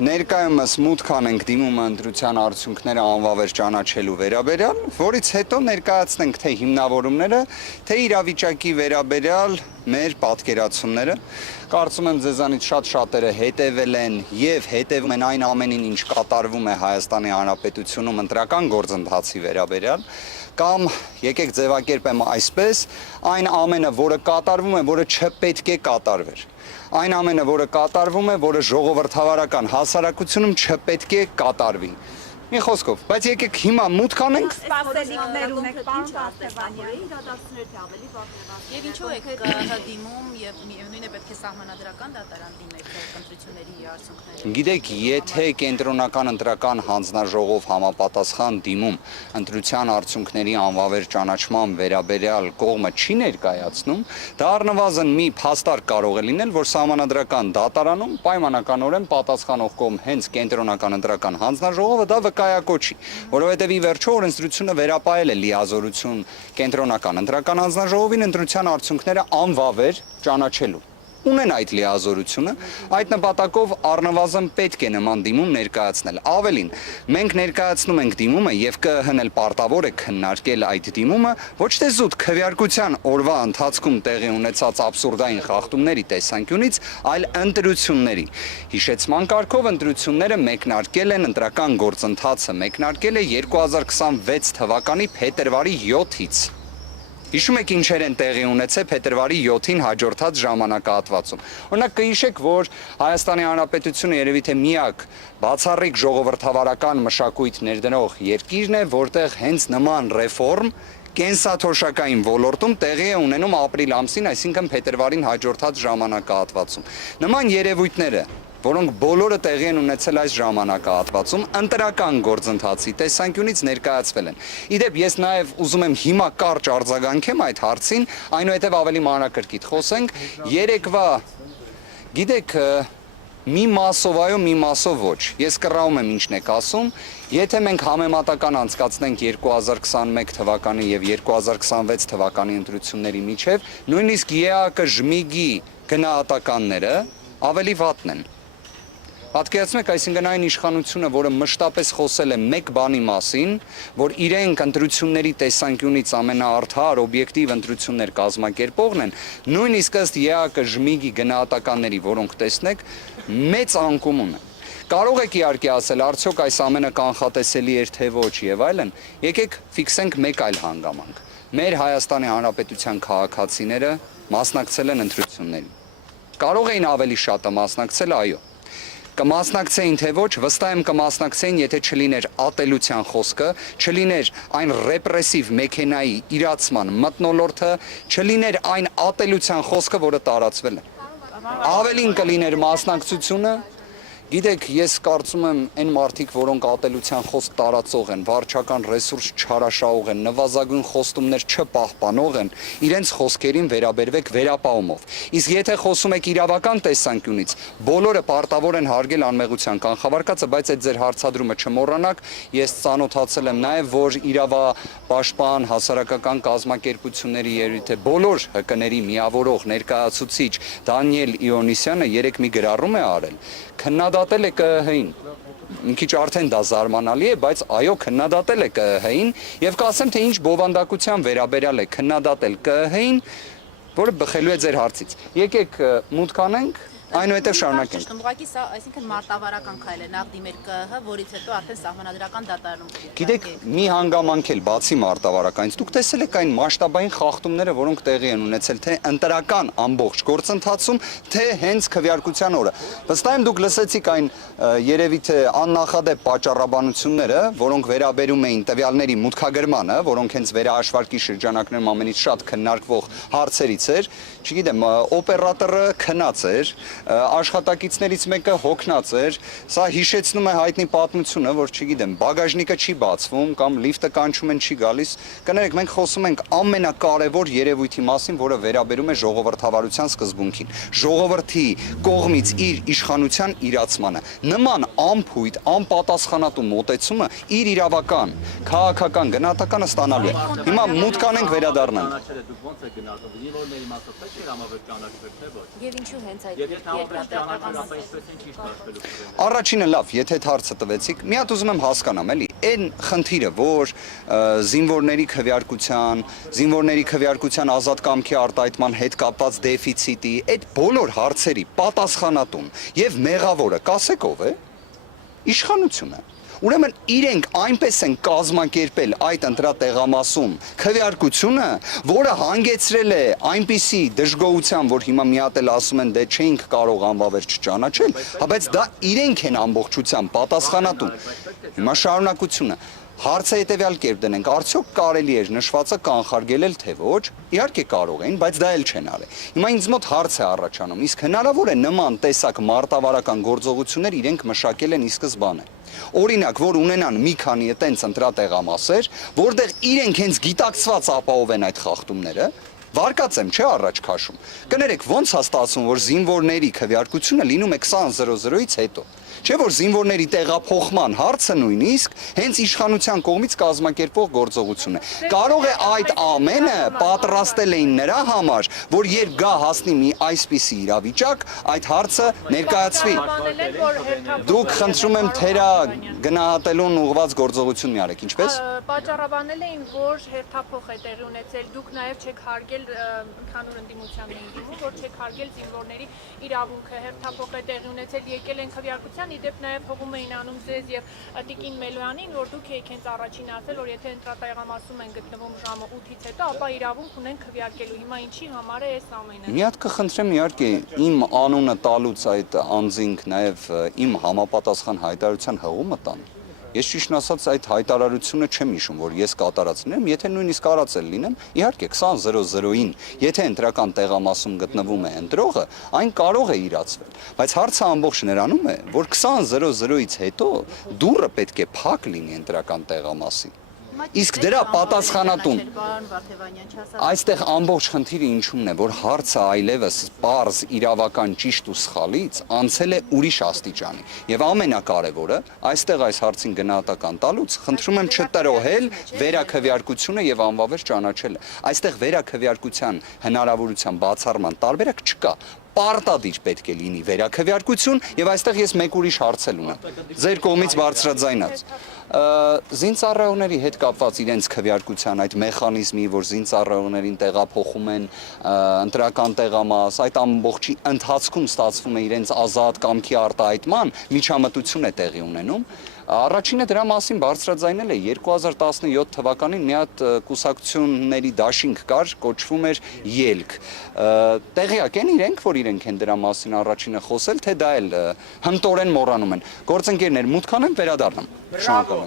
Ներկայումս մուտք անենք դիմումը ընտրության արդյունքները անվավեր ճանաչելու վերաբերյալ, որից հետո ներկայացնենք թե հիմնավորումները, թե իրավիճակի վերաբերյալ մեր պատկերացումները։ Կարծում եմ ձեզանից շատ-շատերը հետևել են եւ հետևում են այն ամենին, ինչ կատարվում է Հայաստանի Հանրապետությունում ընտրական գործընթացի վերաբերյալ, կամ եկեք ձևակերպեմ այսպես, այն ամենը, որը կատարվում է, որը չպետք է կատարվեր։ Այն ամենը, որը կատարվում է, որը ժողովրդավարական հասարակությունում չպետք է կատարվի։ Մի խոսքով, բայց եկեք հիմա մուտք անենք։ Սպասելիքներ ունեք, պարոն Վարդևանյան, իրադարձություններ թե ավելի վաղ եւ ինչու եք դիմում եւ միևնույն է պետք է սահմանադրական դատարան դիմեք ընտրությունների արդյունքները։ Գիտեք, եթե կենտրոնական ընտրական հանձնաժողով համապատասխան դիմում ընտրության արդյունքների անվավեր ճանաչման վերաբերյալ կողմը չի ներկայացնում, դա առնվազն մի փաստարկ կարող է լինել, որ սահմանադրական դատարանում պայմանականորեն պատասխանող կողմ հենց կենտրոնական ընտրական հանձնաժողովը դա կայակոչի, որովհետև ի վերջո օրենսդրությունը վերապահել է լիազորություն կենտրոնական ընտրական հանձնաժողովին ընտրության արդյունքները անվավեր ճանաչելու։ Ունեն այդ լիազորությունը, այդ նպատակով առնվազն պետք է նման դիմում ներկայացնել։ Ավելին, մենք ներկայացնում ենք դիմումը եւ ԿԸՀ-ն էլ պարտավոր է քննարկել այդ դիմումը ոչ թե զուտ քվեարկության օրվա ընթացքում տեղի ունեցած աբսուրդային խախտումների տեսանկյունից, այլ ընտրությունների։ Հիշեցման կարգով ընտրությունները մեկնարկել են ընտրական գործընթացը մեկնարկել է 2026 թվականի փետրվարի 7-ից։ Հիշում եք ինչեր են տեղի ունեցել փետրվարի 7-ին հաջորդած ժամանակահատվածում։ Օրինակ կհիշեք, որ Հայաստանի Հանրապետությունը երևի թե միակ բացառիկ ժողովրդավարական մշակույթ ներդնող երկիրն է, որտեղ հենց նման ռեֆորմ կենսաթոշակային ոլորտում տեղի է ունենում ապրիլ ամսին, այսինքն փետրվարին հաջորդած ժամանակահատվածում։ Նման երևույթները, որոնք բոլորը տեղի են ունեցել այս ժամանակահատվածում, ընտրական գործընթացի տեսանկյունից ներկայացվել են։ Իդեպ ես նաև ուզում եմ հիմա կարճ արձագանքեմ այդ հարցին, այնուհետև ավելի մանրակրկիտ խոսենք։ Երեկվա, գիտեք, մի մասով այո, մի մասով ոչ։ Ես կռահում եմ ինչն եք ասում։ Եթե մենք համեմատական անցկացնենք 2021 թվականի եւ 2026 թվականի ընտրությունների միջև, նույնիսկ ԵԱԿ-ԺՄԻԳ-ի գնահատականները ավելի վատն են։ Պատկերացնում եք, այսինքն այն իշխանությունը, որը մշտապես խոսել է մեկ բանի մասին, որ իրենք ընտրությունների տեսանկյունից ամենաարդար, օբյեկտիվ ընտրություններ կազմակերպողն են, նույնիսկ ըստ ԵԱԿ-ԺՄԻԳ-ի գնահատականների, որոնք տեսնեք, մեծ անկում ունեն։ Կարող եք իհարկե ասել, արդյոք այս ամենը կանխատեսելի էր թե ոչ եւ այլն, եկեք ֆիքսենք մեկ այլ հանգամանք։ Մեր Հայաստանի Հանրապետության քաղաքացիները մասնակցել են ընտրություններին։ Կարող էին ավելի շատը մասնակցել, այո։ Կմասնակցեին թե ոչ, վստահ եմ կմասնակցեին, եթե չլիներ ատելության խոսքը, չլիներ այն ռեպրեսիվ մեքենայի իրացման մթնոլորտը, չլիներ այն ատելության խոսքը, որը տարածվել է։ Ավելին կլիներ մասնակցությունը։ Գիտեք, ես կարծում եմ այն մարդիկ, որոնք ատելության խոսք տարածող են, վարչական ռեսուրս չարաշահող են, նվազագույն խոստումներ չպահպանող են, իրենց խոսքերին վերաբերվեք վերապահումով։ Իսկ եթե խոսում եք իրավական տեսանկյունից, բոլորը պարտավոր են հարգել անմեղության կանխավարկածը, բայց այդ ձեր հարցադրումը չմոռանաք, ես ծանոթացել եմ նաև, որ իրավապաշտպան հասարակական կազմակերպությունների երևի թե բոլոր ՀԿ-ների միավորող ներկայացուցիչ Դանիել Իոնիսյանը երեք մի գրառում է արել, քննադատել է ԿԸՀ-ին։ Մի քիչ արդեն դա զարմանալի է, բայց այո, քննադատել է ԿԸՀ-ին եւ կասեմ, թե ինչ բովանդակության վերաբերյալ է քննադատել ԿԸՀ-ին, որը բխելու է ձեր հարցից։ Եկեք մուտք անենք, այնուհետև շարունակենք։ Ուղղակի սա, այսինքն մարտավարական քայլ է, նախ դիմել ԿԸՀ, որից հետո արդեն սահմանադրական դատարանում։ Գիտեք, մի հանգամանք էլ բացի մարտավարականից, դուք տեսել եք այն մասշտաբային խախտումները, որոնք տեղի են ունեցել թե ընտրական ամբողջ գործընթացում, թե հենց քվեարկության օրը։ Վստահ եմ դուք լսեցիք այն երևի թե աննախադեպ պատճառաբանությունները, որոնք վերաբերում էին տվյալների մուտքագրմանը, որոնք հենց վերահաշվարկի շրջանակներում ամենից շատ քննարկվող հարցերից էր, չգիտեմ, օպերատորը քնած էր, աշխատակիցներից մեկը հոգնած էր, սա հիշեցնում է հայտնի պատմությունը, որ չգիտեմ, բագաժնիկը չի բացվում կամ լիֆտը կանչում են չի գալիս, կներեք, մենք խոսում ենք ամենակարևոր երևույթի մասին, որը վերաբերում է ժողովրդավարության սկզբունքին, ժողովրդի կողմից իր իշխանության իրացմանը։ Նման ամփույթ, անպատասխանատու մոտեցումը իր իրավական, քաղաքական գնահատականը ստանալու է։ Հիմա մուտք անենք վերադառնանք։ Եվ ինչու հենց այդ Առաջինը լավ, եթե այդ հարցը տվեցիք, մի հատ ուզում եմ հասկանամ, էլի, այն խնդիրը, որ զինվորների քվեարկության ազատ կամքի արտահայտման հետ կապված դեֆիցիտի, այդ բոլոր հարցերի պատասխանատուն եւ մեղավորը կասեք ով է։ Իշխանությունը։ Ուրեմն իրենք այնպես են կազմակերպել այդ ընտրատեղամասում քվեարկությունը, որը հանգեցրել է այնպիսի դժգոհության, որ հիմա մի հատ էլ ասում են դե չէինք կարող անվավեր չճանաչել, բայց դա իրենք են ամբողջությամբ պատասխանատուն։ Հիմա շարունակությունը։ Հարցը հետևյալ կերպ դնենք, արդյոք կարելի էր նշվածը կանխարգելել թե ոչ, իհարկե կարող էին, բայց դա էլ չեն արել։ Հիմա ինձ մոտ հարց է առաջանում, իսկ հնարավոր է նման տեսակ մարտավարական գործողություններ իրենք մշակել են ի սկզբանե։ Օրինակ, որ ունենան մի քանի այտենց ընտրատեղամասեր, որտեղ իրենք հենց գիտակցված ապահովեն այդ խախտումները, վարկած եմ, չէ՞ առաջ քաշում։ Կներեք, ոնց է ստացվում, որ զինվորների քվեարկությունը լինում է 20:00-ից հետո։ Չէ՞ որ զինվորների տեղափոխման հարցը նույնիսկ հենց իշխանության կողմից կազմակերպվող գործողություն է։ Կարող է այդ ամենը պատրաստել էին նրա համար, որ երբ գա հասնի մի այսպիսի իրավիճակ, այդ հարցը ներկայացվի։ Դուք խնդրում եմ թերա գնահատելուն ուղղված գործողություն մի արեք, ինչպես։ Պատճառաբանել էին, որ հերթափոխ է տեղի ունեցել, դուք նաև չեք հարգել ընդհանուր ընդդիմության ներդիմում, որ չեք հարգել զինվորների իրավունքը, հերթափոխ է տեղի ունեցել, եկել են քվեարկության, իդեպ նաև հողում էին անում ձեզ եւ Տիկին Մելոյանին, որ դուք եք հենց առաջին ասել, որ եթե ընտրատեղամասում են գտնվում ժամը 8-ից հետո, ապա իրավունք ունեն քվեարկելու։ Հիմա ինչի համար է այս ամենը։ Մի հատ կխնդրեմ իհարկե իմ անունը տալուց այդ անձինք նաև իմ համապատասխան հայտարարության հղումը տան։ Ես ճիշտն ասած այդ հայտարարությունը չեմ հիշում, որ ես կատարածել եմ, եթե նույնիսկ արածել լինեմ, իհարկե 20:00-ին, եթե ընտրական տեղամասում գտնվում է ընտրողը, այն կարող է իրացվել, բայց հարցը ամբողջ նրանում է, որ 20:00-ից հետո դուռը պետք է փակ լինի ընտրական տեղամասի։ Իսկ դրա պատասխանատուն այստեղ ամբողջ խնդիրը ինչումն է, որ հարցը այլևս պարզ իրավական ճիշտ ու սխալից անցել է ուրիշ աստիճանի։ Եվ ամենակարևորը, այստեղ այս հարցին գնահատական տալուց խնդրում եմ չտրոհել վերաքվեարկությունը եւ անվավեր ճանաչելը։ Այստեղ վերաքվեարկության հնարավորության բացառման տարբերակ չկա։ Պարտադիր պետք է լինի վերաքվեարկություն եւ այստեղ ես մեկ ուրիշ հարց ունեմ։ Ձեր կողմից բարձրաձայնած զինծառայողների հետ կապված իրենց քվեարկության այդ մեխանիզմի, որ զինծառայողներին տեղափոխում են ընտրական տեղամաս, այդ ամբողջի ընթացքում ստացվում է իրենց ազատ կամքի արտահայտման միջամտություն է տեղի ունենում։ Առաջինը դրա մասին բարձրաձայնել է 2017 թվականին մի հատ կուսակցությունների դաշինք կար, կոչվում էր Ելք։ Տեղյակ են իրենք, որ իրենք են դրա մասին առաջինը խոսել, թե դա էլ հմտորեն մոռանում են։ Գործընկերներ, մուտք անեմ, վերադառնամ։ Շնորհակալ